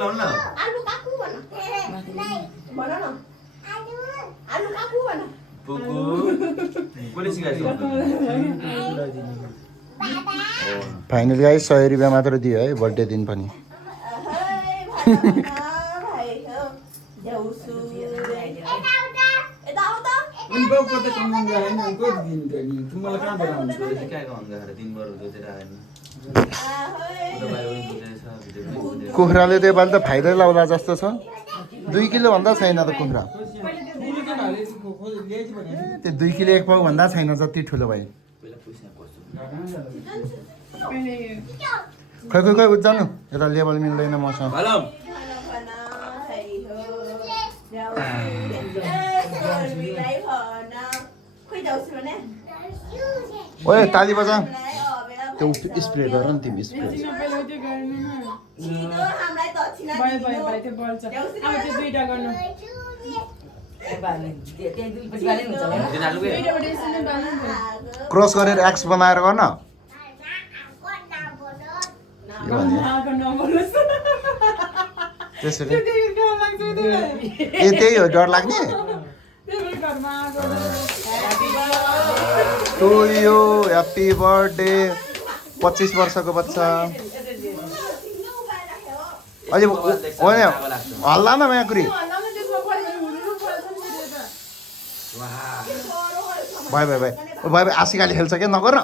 आलु काकु भन भन न आलु काकु भन पुकु कसले सिकाएको फाइनली गाइस 100 रुपैयाँ मात्र दियो है बर्थडे दिन पनि कुखुराले त योपालि त फाइदै लाउला जस्तो छ 2 किलो भन्दा छैन त कुखुरा त्यो 2 किलो 1 पाउ भन्दा छैन जति ठुलो भाइ खै खै खै जानु यता लेभल मिल्दैन मसँग ओए ताली बजा त्यो स्प्रे गर न तिमी स्प्रे क्रस गरेर एक्स बनाएर गर्न त्यसरी ए त्यही हो डर लाग्ने टु यू ह्याप्पी बर्थडे 25 वर्षको बच्चा अहिले होइन हल्ला न म्याकुरी भाइ भाइ भाइ भाइ भाइ आशिकाले खेल्छ क्या नगर न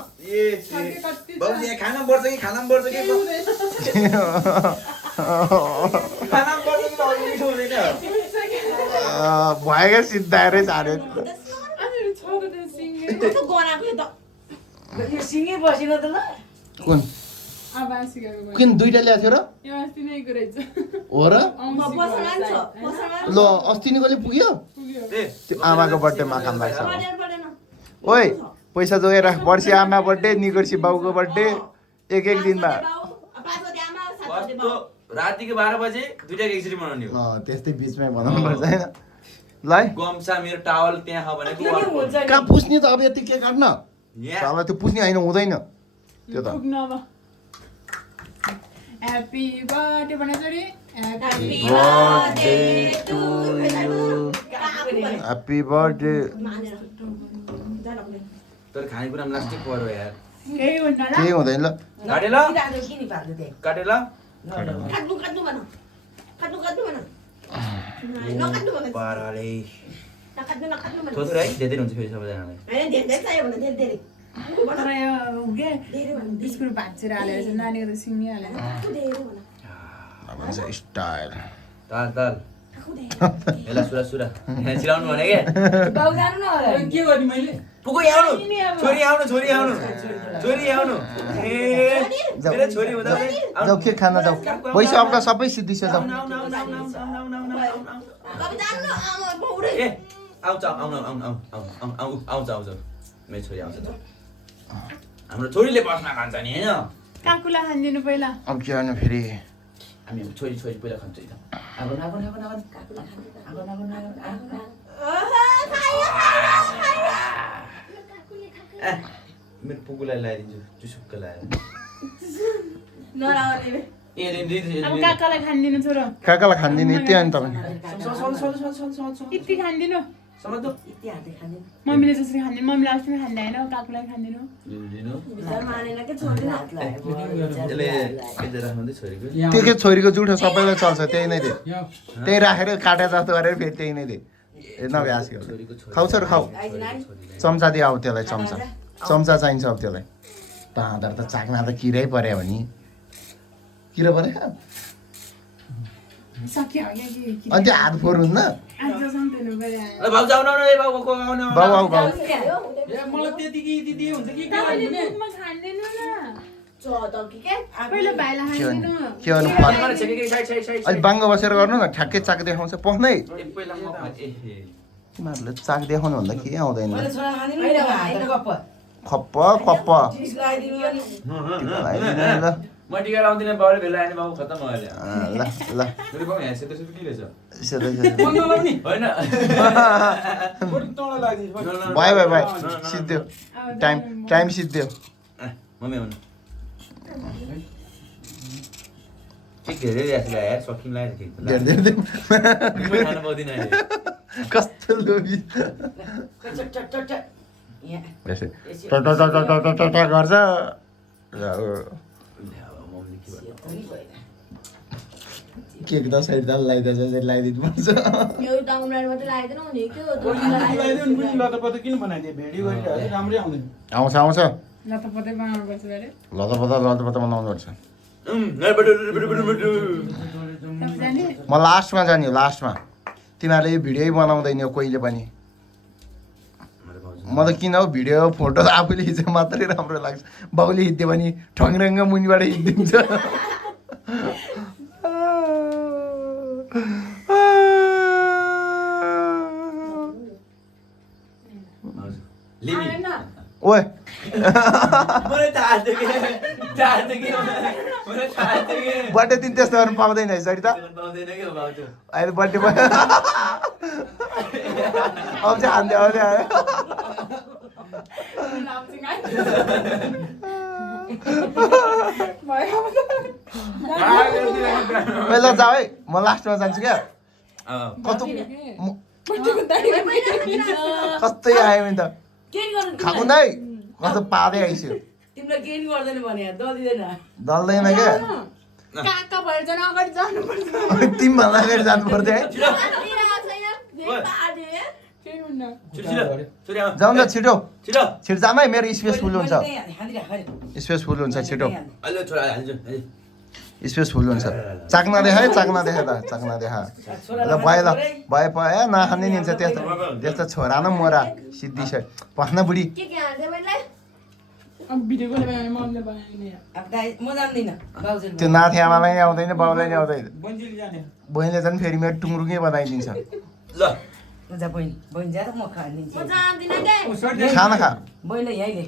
भएकै सिद्धाएरै झारे कुन किन दुईटा ल्याएको थियो र हो र ल अस्ति नै कहिले पुग्यो त्यो आमाको बर्थडेमा काम लाग्छ ओइ पैसा जोगेर राख पर्सि आमा बर्थडे निकर्सी बाउको बर्थडे एक दिनमा रातिको 12 बजे दुईटा एकचोटी मनाउने हो त्यस्तै बिचमै बनाउनु पर्छ हैन ल गम्सा मेरो टावल त्यहाँ छ भने कहाँ पुस्ने त अब यति के काट्न साला त्यो पुस्ने हैन हुँदैन त्यो त ह्यापी बर्थडे भने जरी happy birthday to you happy birthday तर खानेकुरामा लास्टिक पर्यो यार केही हुन्न ल केही हुँदैन ल काटे ल काटे ल काट्नु भन नकाट्नु भन पाराले नकाट्नु भन थोथो है धेरै हुन्छ फेरि सबैजनालाई हैन धेरै चाहियो भने धेरै तर यो के स्कुल भाँचेर हालेर चाहिँ नानीको त सिङ्गी हालेर भन्छ स्टाइल ताल ताल एला सुरा सुरा चिराउनु भने के बाउ जानु न होला के गर्ने मैले पुगो आउनु छोरी आउनु छोरी आउनु छोरी आउनु ए मेरो छोरी हुँदा जाऊ के खान जाऊ पैसा आपका सबै सिद्धि छ जाऊ ए आउँछ आउनु आउनु आउनु आउँछ आउँछ मेरो छोरी आउँछ त हाम्रो छोरीले बस्न खान्छ नि हैन काकुला खान्दिनु पहिला अब के गर्नु फेरि हामी छोरी छोरी पहिला खान्छ नि आगो नागो नागो नागो काकुला खान्छ आगो नागो नागो मेरो पुगुलाई लगाइदिन्छु चुसुक्क लगाएर नराउने अब काकालाई खान्दिनु छोरो काकालाई खान्दिनु यति अनि तपाईँ यति खान्दिनु समझ्दो मम्मीले जसरी खान्दिनु मम्मीले अस्ति नै खाँदैन काकुलाई खान्दिनु त्यो के छोरीको जुठो सबैलाई चल्छ त्यही नै दे त्यही राखेर काटे जस्तो गरेर फेरि त्यही नै दे नभ्यास खाउ सर खाऊ चम्चा दिए आऊ त्यसलाई चम्चा चाहिन्छ अब त्यसलाई ताँदर त चाक्ना त किरै पर्यो भने किरा पर्यो सक्यो हो क्या अनि त्यो हात फोहोर हुन्न बाउ जाऊ न ए बाउ को आउन बाउ आऊ बाउ ए मलाई त्यति कि दिदी हुन्छ कि खान्दिनु न पहिलो भाइलाई खान्दिनु के गर्नु अलि बाङ्गो बसेर गर्नु न ठ्याक्कै चाक देखाउँछ पख्नै तिमीहरूले चाक देखाउनु भन्दा के आउँदैन खप्प खप्प ल म टिका लाउँदिन बाउले भेला आएन बाउ खत्तम भयो ल ल मेरो बाउ यहाँ सेतो सेतो के रहेछ सेतो हैन बाई बाई बाई सिद्धो टाइम सिद्धो मम्मी आउनु ठिक धेरै जस्तो लाग्यो यार सकिम लाग्यो केक धेर धेर धेर। म खान पाउँदिनँ अहिले कस्तो लोभी चट चट चट चट यहाँ यसै टटटटटटट गर्छ र मम्मीले के भन्नु पनि भएन केक त साइड दाल लगाइदिएछ यसरी लगाइदिनु पर्छ यो डाउनलोड मात्रै लगाइदिनु हुने के हो लगाइदियो नि पनि लतपत किन बनाइदियो भिडियो गरिरहेको छ राम्रै आउँदैन आउँछ आउँछ लतपतै बनाउनुपर्छ अरे लतपत बनाउनु पर्छ म लास्टमा जाने हो लास्टमा तिमीहरूले यो भिडियो बनाउँदैन हो कहिले पनि म त किन हौ भिडियो फोटो आफूले खिचे मात्रै राम्रो लाग्छ बाउले खिच्यो भने ठङ्रङ्ग मुनिबाट खिचिदिन्छ ओए बर्थडे दिन त्यस्तो गर्नु पाउँदैन है सरी त अहिले बर्थडे भयो आउँछ हान्दै आउँदै आयो पहिला जाऊ है म लास्टमा जान्छु क्या कस्तो कस्तै आयो नि त खाएको नै कस्तो पादै आइसक्यो तिमीलाई केही नि गर्दैन भने दल्दैन दल्दैन क्या काका भएर जान अगाडि जानुपर्छ तिमीभन्दा अगाडि जानु पर्थ्यो है जाउँ न छिटो छिटो जाम है मेरो स्पेस फुल हुन्छ स्पेस फुल हुन्छ छिटो स्पेस फुल हुन्छ चाक्ना देखा है चाक्ना देखा त चाक्ना देखा ल भयो ए नखाने नि हुन्छ त्यस्तो त्यस्तो छोरा न मोरा सिद्धि छ पस्न बुढी के हाल्दै मैले अब भिडियो कल बनाउने मम्मीले बनाउने अब गाई म जान्दिनँ बाउजू त्यो नाथे आमालाई नि आउँदैन बाउलाई नि आउँदैन बन्जिल जाने बहिनीले झन् फेरि मेरो टुङ्रुकै बनाइदिन्छ ल जा बहिनी जा म खानिदिन्छु म जान्दिनँ ओ, सर्ट खाना खा बहिनी यहीले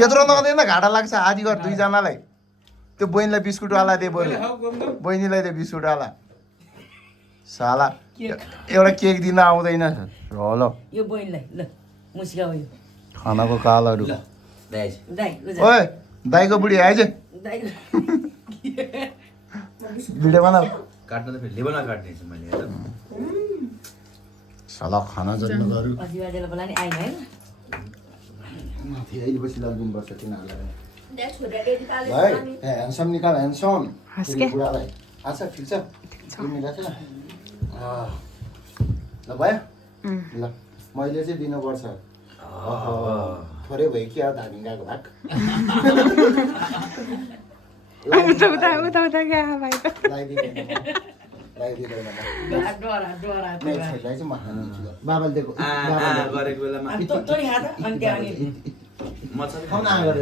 त्यत्रो नहुँदैन घाटा लाग्छ आधी घर दुईजनालाई त्यो बहिनीलाई बिस्कुटवाला दे बरु बहिनीलाई दे बिस्कुटवाला साला एउटा केक दिन आउँदैन ल यो बहिनीलाई ल मुस्काउ यो खानाको कालहरू ल दाइ दाइ ल जा ओए दाइको बुढी आइज दाइ भिडियो बना काट्न त फेरि लेबलमा काट्ने छु मैले हेर साला खाना जन्महरू अझै बाजेलाई बोलाउने आइन है फेरि पछि लगिदिनुपर्छ तिनीहरूलाई द्याट्स छोरा रेडी भाइ ह्यान्डसम निकाल ह्यान्डसम बुढालाई अच्छा ठिक छ तिमीलाई चाहिँ ल भयो ल मैले चाहिँ दिनुपर्छ थोरै भयो कि अब धामिङ्गाको भाग उता गयो भाइ त लगाइदिँदैन डरा डरा छोरीलाई चाहिँ म खानु बाबाले दिएको गरेको बेलामा अनि तोरी खा त अनि त्यहाँ अनि म चाहिँ खाउन